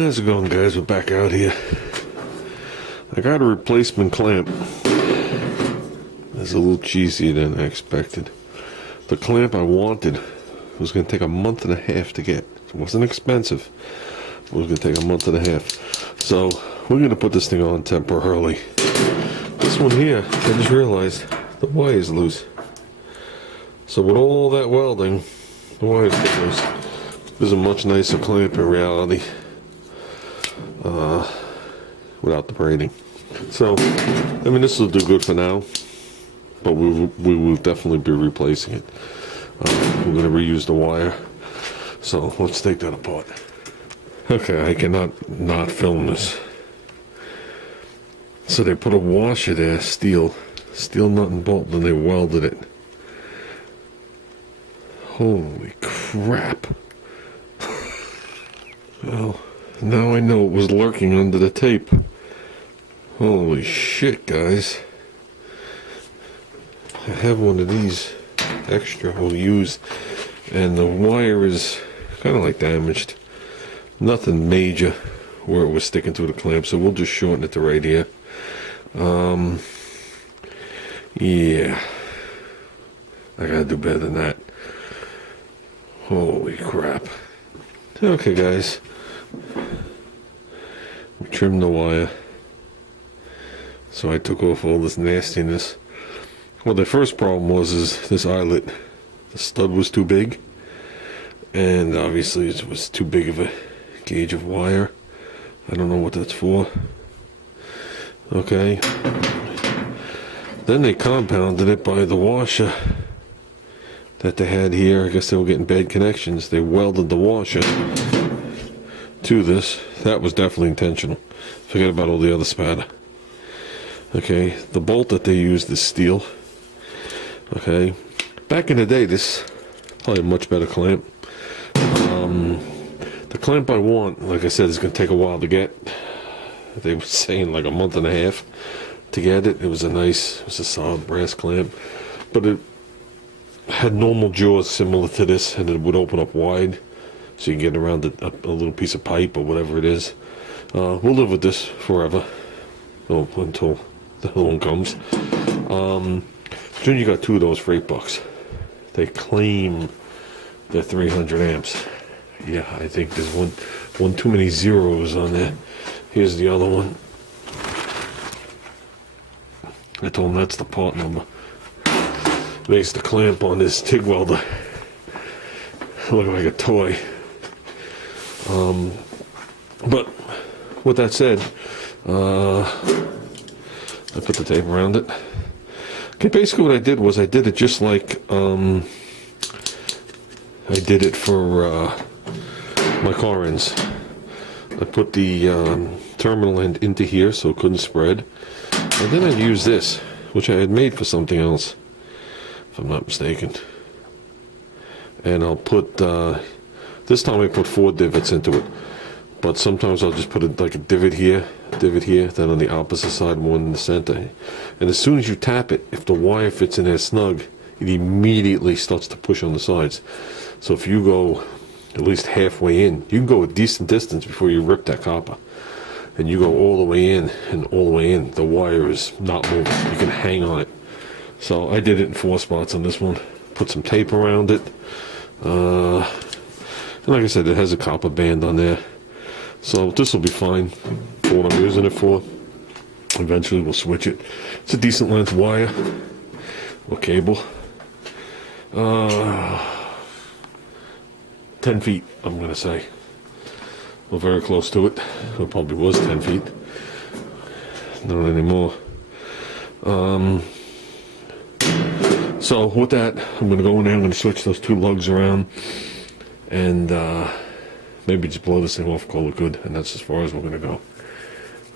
How's it going, guys? We're back out here. I got a replacement clamp. It's a little cheesier than I expected. The clamp I wanted was going to take a month and a half to get. It wasn't expensive. It was going to take a month and a half. So we're going to put this thing on temporarily. This one here, I just realized the wire is loose. So with all that welding, the wire's loose. This is a much nicer clamp in reality. Without the braiding. So, I mean, this will do good for now, but we will definitely be replacing it. We're going to reuse the wire. So, let's take that apart. Okay, I cannot not film this. So they put a washer there, steel nut and bolt, and they welded it. Holy crap. Well, now I know it was lurking under the tape. Holy shit, guys. I have one of these extra we'll use, and the wire is kind of like damaged. Nothing major where it was sticking to the clamp, so we'll just shorten it to right here. Yeah. I gotta do better than that. Holy crap. Okay, guys. We trimmed the wire. So I took off all this nastiness. Well, the first problem was this eyelet. The stud was too big. And obviously it was too big of a gauge of wire. I don't know what that's for. Okay. Then they compounded it by the washer that they had here. I guess they were getting bad connections. They welded the washer to this. That was definitely intentional. Forget about all the other spatter. Okay, the bolt that they used is steel. Okay, back in the day, this probably a much better clamp. The clamp I want, like I said, is going to take a while to get. They were saying like a month and a half to get it. It was a solid brass clamp, but it had normal jaws similar to this, and it would open up wide, so you can get around a little piece of pipe or whatever it is. We'll live with this forever, until the other one comes. Junior got two of those for $8. They claim they're 300 amps. Yeah, I think there's one too many zeros on there. Here's the other one. I told him that's the part number. Makes the clamp on this TIG welder look like a toy. But with that said, I put the tape around it. Okay, basically what I did was I did it just like I did it for my car ends. I put the terminal end into here so it couldn't spread, and then I'd use this, which I had made for something else, if I'm not mistaken. And I'll put this time I put 4 divots into it, but sometimes I'll just put like a divot here, then on the opposite side, one in the center. And as soon as you tap it, if the wire fits in there snug, it immediately starts to push on the sides. So if you go at least halfway in, you can go a decent distance before you rip that copper. And you go all the way in and all the way in, the wire is not moving. You can hang on it. So I did it in 4 spots on this one. Put some tape around it. And like I said, it has a copper band on there. So this will be fine for what I'm using it for. Eventually we'll switch it. It's a decent length wire or cable. 10 feet, I'm going to say. We're very close to it. It probably was 10 feet. Not anymore. So with that, I'm going to go in there. I'm going to switch those 2 lugs around. And maybe just blow this thing off, call it good. And that's as far as we're going to go.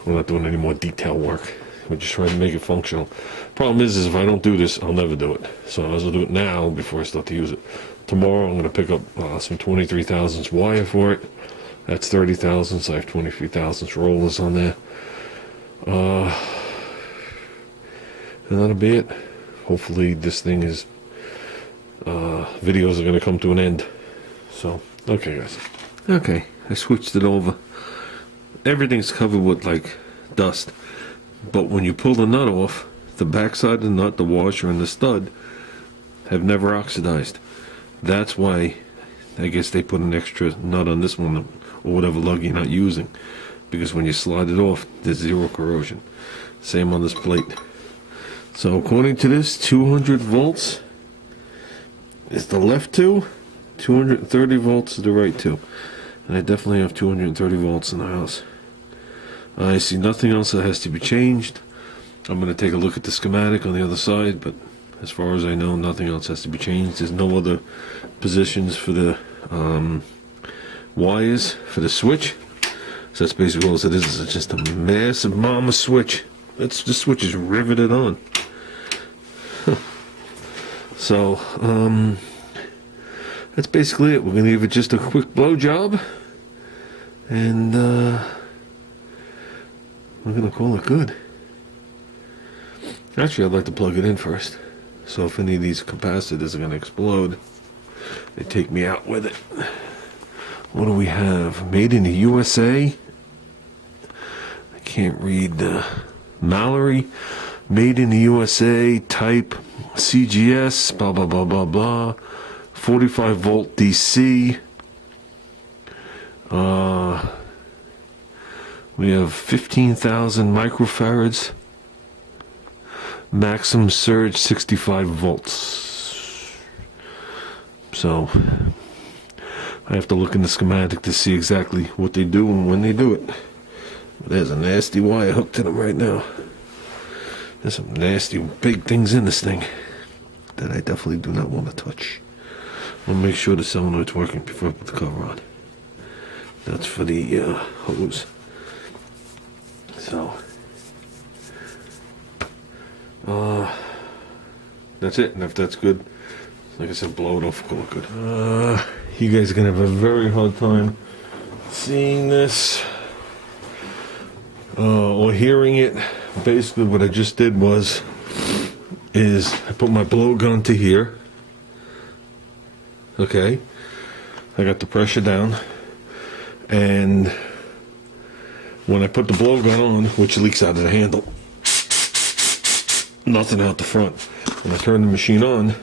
We're not doing any more detail work. We're just trying to make it functional. Problem is if I don't do this, I'll never do it. So I might as well do it now before I start to use it. Tomorrow I'm going to pick up some 23 thousandths wire for it. That's 30 thousandths. I have 23 thousandths rollers on there. And that'll be it. Hopefully this thing is videos are going to come to an end. So okay, guys. Okay, I switched it over everything's covered with like dust. But when you pull the nut off, the backside of the nut, the washer, and the stud have never oxidized. That's why I guess they put an extra nut on this one, or whatever lug you're not using, because when you slide it off, there's zero corrosion. Same on this plate. So according to this, 200 volts is the left two, 230 volts is the right two. And I definitely have 230 volts in the house. I see nothing else that has to be changed. I'm going to take a look at the schematic on the other side, but as far as I know, nothing else has to be changed. There's no other positions for the wires for the switch. So that's basically all it is. It's just a massive mama switch. The switch is riveted on. So, that's basically it. We're going to give it just a quick blow job. And we're going to call it good. Actually, I'd like to plug it in first. So if any of these capacitors are going to explode, they take me out with it. What do we have? Made in the USA. I can't read Mallory. Made in the USA. Type CGS. Blah, blah, blah, blah, blah. 45 volt DC. We have 15,000 microfarads. Maximum surge 65 volts. So I have to look in the schematic to see exactly what they do and when they do it. There's a nasty wire hooked to them right now. There's some nasty big things in this thing that I definitely do not want to touch. I'll make sure the solenoid's working before I put the cover on. That's for the hose. So that's it. And if that's good, like I said, blow it off, call it good. You guys are gonna have a very hard time seeing this or hearing it. Basically what I just did is I put my blow gun to here. Okay, I got the pressure down, and when I put the blow gun on, which leaks out of the handle, nothing out the front. When I turn the machine on, it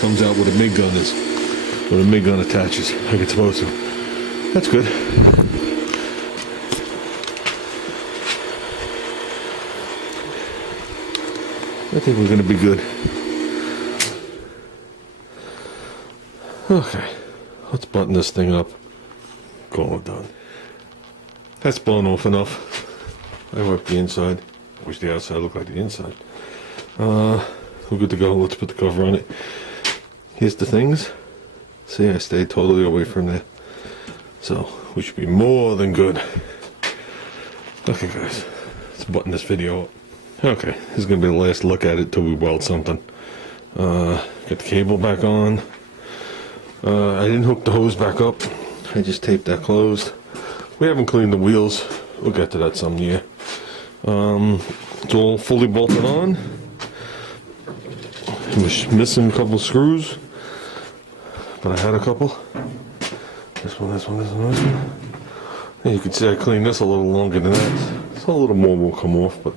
comes out where the MIG gun is, where the MIG gun attaches like it's supposed to. That's good. I think we're going to be good. Okay, let's button this thing up. Call it done. That's blown off enough. I worked the inside. I wish the outside looked like the inside. We're good to go. Let's put the cover on it. Here's the things. See, I stayed totally away from there. So, we should be more than good. Okay, guys. Let's button this video up. Okay, this is going to be the last look at it till we weld something. Get the cable back on. I didn't hook the hose back up. I just taped that closed. We haven't cleaned the wheels. We'll get to that some year. It's all fully bolted on. I was missing a couple screws, but I had a couple. This one, this one, this one, this one. And you can see I cleaned this a little longer than that. So a little more will come off, but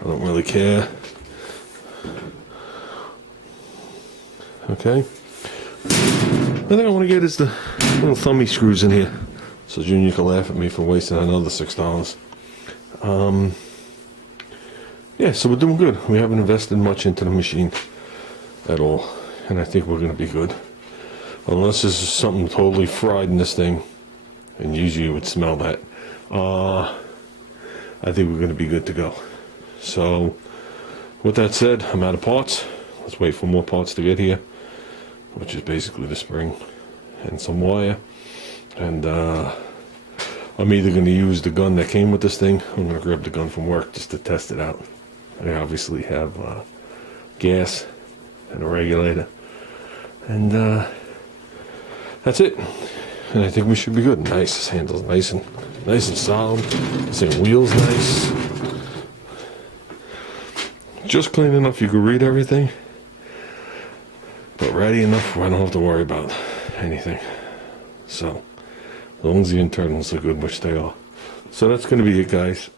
I don't really care. Okay. The thing I want to get is the little thummy screws in here, so Junior can laugh at me for wasting another $6. Yeah, so we're doing good. We haven't invested much into the machine at all, and I think we're going to be good. Unless there's something totally fried in this thing, and usually you would smell that. I think we're going to be good to go. So, with that said, I'm out of parts. Let's wait for more parts to get here, which is basically the spring and some wire. And I'm either going to use the gun that came with this thing. I'm going to grab the gun from work just to test it out. I obviously have gas and a regulator. And that's it. And I think we should be good. Nice. This handle's nice and solid. This thing wheel's nice. Just clean enough you can read everything. but ratty enough where I don't have to worry about anything. So, as long as the internals are good, which they are. So that's going to be it, guys.